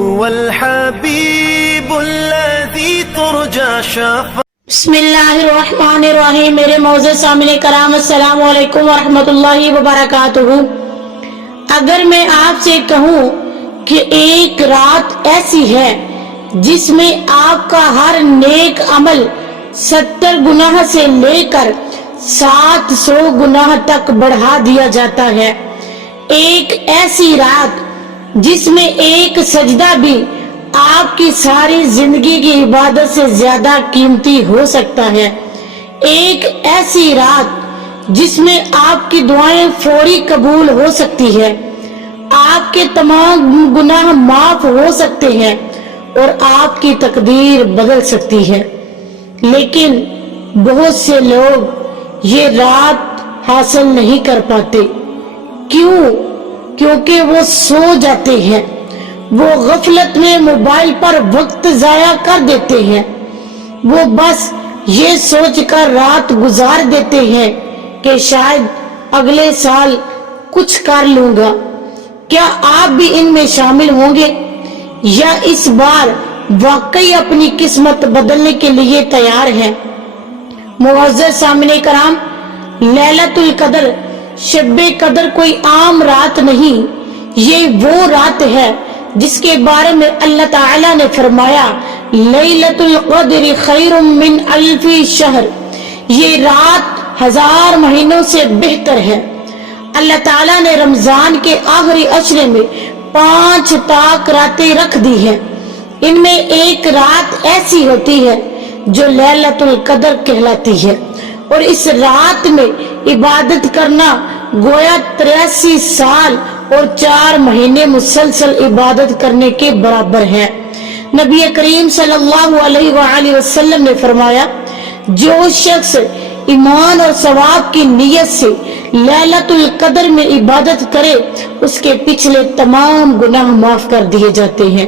والحبيب الذي ترجى شفاعته. بسم اللہ الرحمن الرحیم. میرے معزز سامعین کرام، السلام علیکم ورحمۃ اللہ وبرکاتہ. اگر میں آپ سے کہوں کہ ایک رات ایسی ہے جس میں آپ کا ہر نیک عمل 70 گناہ سے لے کر 700 گناہ تک بڑھا دیا جاتا ہے، ایک ایسی رات جس میں ایک سجدہ بھی آپ کی ساری زندگی کی عبادت سے زیادہ قیمتی ہو سکتا ہے، ایک ایسی رات جس میں آپ کی دعائیں فوری قبول ہو سکتی ہے، آپ کے تمام گناہ معاف ہو سکتے ہیں اور آپ کی تقدیر بدل سکتی ہے. لیکن بہت سے لوگ یہ رات حاصل نہیں کر پاتے. کیوں؟ کیونکہ وہ سو جاتے ہیں، وہ غفلت میں موبائل پر وقت ضائع کر دیتے ہیں، وہ بس یہ سوچ کر رات گزار دیتے ہیں کہ شاید اگلے سال کچھ کر لوں گا. کیا آپ بھی ان میں شامل ہوں گے یا اس بار واقعی اپنی قسمت بدلنے کے لیے تیار ہیں؟ معزز سامعین کرام، لیلۃ القدر، شب قدر کوئی عام رات نہیں، یہ وہ رات ہے جس کے بارے میں اللہ تعالیٰ نے فرمایا لیلۃ القدر خیر من الف شہر، یہ رات 1000 مہینوں سے بہتر ہے. اللہ تعالیٰ نے رمضان کے آخری عشرے میں 5 طاق راتیں رکھ دی ہیں. ان میں ایک رات ایسی ہوتی ہے جو لیلۃ القدر کہلاتی ہے، اور اس رات میں عبادت کرنا گویا 83 سال اور 4 مہینے مسلسل عبادت کرنے کے برابر ہے. نبی کریم صلی اللہ علیہ وآلہ وسلم نے فرمایا، جو شخص ایمان اور ثواب کی نیت سے لیلۃ القدر میں عبادت کرے اس کے پچھلے تمام گناہ معاف کر دیے جاتے ہیں.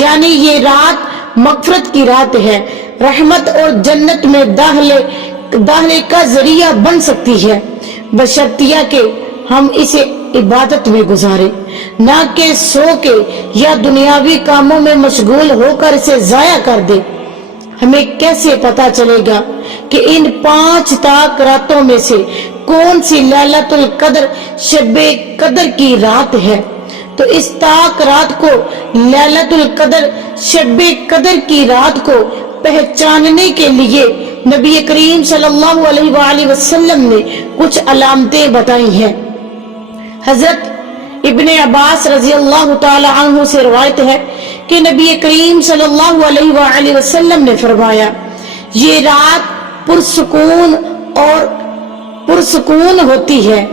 یعنی یہ رات مغفرت کی رات ہے، رحمت اور جنت میں داخلے کا ذریعہ بن سکتی ہے، بشرطیہ کہ ہم اسے عبادت میں گزارے، نہ کہ سو کے یا دنیاوی کاموں میں مشغول ہو کر اسے ضائع کر دے. ہمیں کیسے پتا چلے گا کہ ان 5 طاق راتوں میں سے کون سی لیلۃ القدر شب قدر کی رات ہے؟ تو اس طاق رات کو، لیلۃ القدر شب قدر کی رات کو پہچاننے کے لیے نبی کریم صلی اللہ علیہ وآلہ وسلم نے کچھ علامتیں بتائی ہیں. حضرت ابن عباس رضی اللہ تعالی عنہ سے روایت ہے کہ نبی کریم صلی اللہ علیہ وآلہ وسلم نے فرمایا، یہ رات پرسکون ہوتی ہے،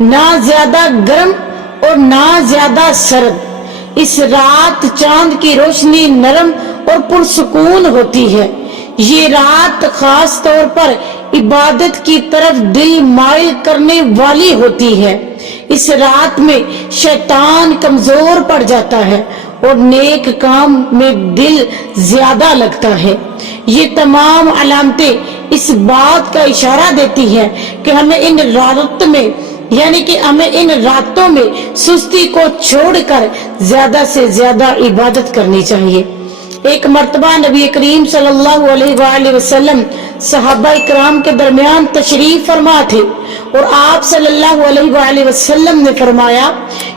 نہ زیادہ گرم اور نہ زیادہ سرد. اس رات چاند کی روشنی نرم اور پرسکون ہوتی ہے. یہ رات خاص طور پر عبادت کی طرف دل مائل کرنے والی ہوتی ہے. اس رات میں شیطان کمزور پڑ جاتا ہے اور نیک کام میں دل زیادہ لگتا ہے. یہ تمام علامتیں اس بات کا اشارہ دیتی ہیں کہ ہمیں ان راتوں میں سستی کو چھوڑ کر زیادہ سے زیادہ عبادت کرنی چاہیے. ایک مرتبہ نبی کریم صلی اللہ علیہ وآلہ وسلم صحابہ اکرام کے درمیان تشریف فرما تھے، اور آپ صلی اللہ علیہ وآلہ وسلم نے فرمایا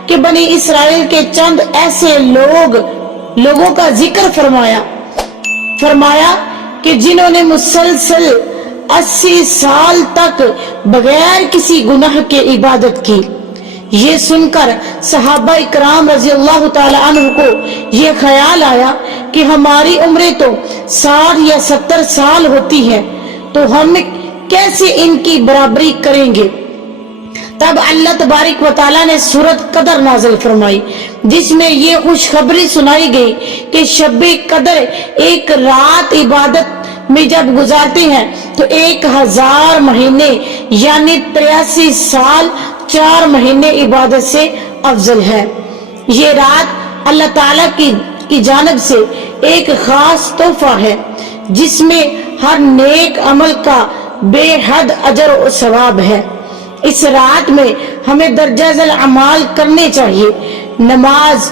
کہ بنی اسرائیل کے چند ایسے لوگوں کا ذکر فرمایا کہ جنہوں نے مسلسل 80 سال تک بغیر کسی گناہ کے عبادت کی. یہ سن کر صحابہ اکرام رضی اللہ تعالی عنہ کو یہ خیال آیا کہ ہماری عمریں تو 60 یا 70 سال ہوتی ہے، تو ہم کیسے ان کی برابری کریں گے؟ تب اللہ تبارک و تعالیٰ نے سورۃ قدر نازل فرمائی، جس میں یہ خوشخبری سنائی گئی کہ شب قدر ایک رات عبادت میں جب گزارتے ہیں تو 1000 مہینے یعنی 83 سال 4 مہینے عبادت سے افضل ہے. یہ رات اللہ تعالیٰ کی جانب سے ایک خاص تحفہ ہے جس میں ہر نیک عمل کا بے حد اجر و ثواب ہے. اس رات میں ہمیں درجہ ذیل اعمال کرنے چاہیے. نماز،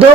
2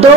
2,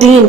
3,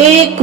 1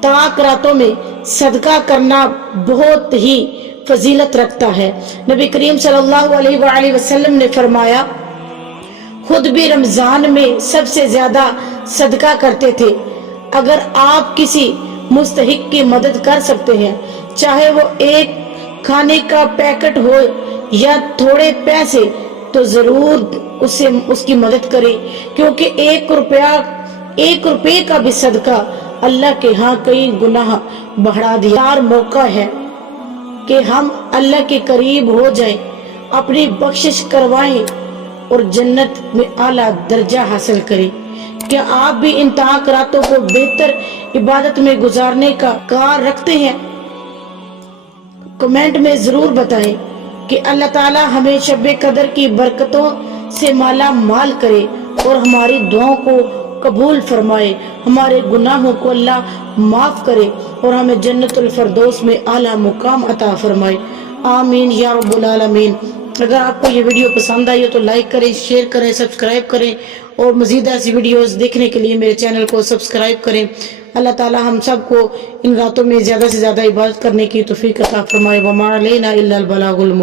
طاق راتوں میں صدقہ کرنا بہت ہی فضیلت رکھتا ہے۔ نبی کریم صلی اللہ علیہ وآلہ وسلم نے فرمایا، خود بھی رمضان میں سب سے زیادہ صدقہ کرتے تھے۔ اگر آپ کسی مستحق کی مدد کر سکتے ہیں، چاہے وہ ایک کھانے کا پیکٹ ہو یا تھوڑے پیسے، تو ضرور اس کی مدد کریں، کیونکہ ایک روپے کا بھی صدقہ اللہ کے ہاں کئی گناہ بڑھا دیا۔ موقع ہے کہ ہم اللہ کے قریب ہو جائیں، اپنی بخشش کروائیں اور جنت میں اعلیٰ درجہ حاصل کریں۔ کیا آپ بھی ان طاق راتوں کو بہتر عبادت میں گزارنے کا کار رکھتے ہیں؟ کمنٹ میں ضرور بتائیں کہ اللہ تعالیٰ ہمیں شب قدر کی برکتوں سے مالا مال کرے اور ہماری دعاؤں کو قبول فرمائے، ہمارے گناہوں کو اللہ معاف کرے اور ہمیں جنت الفردوس میں اعلیٰ مقام عطا فرمائے۔ آمین یا رب العالمین۔ اگر آپ کو یہ ویڈیو پسند آئی ہو تو لائک کریں، شیئر کریں، سبسکرائب کریں اور مزید ایسی ویڈیوز دیکھنے کے لیے میرے چینل کو سبسکرائب کریں۔ اللہ تعالی ہم سب کو ان راتوں میں زیادہ سے زیادہ عبادت کرنے کی توفیق عطا فرمائے۔ وما علینا الا البلاغ المبین۔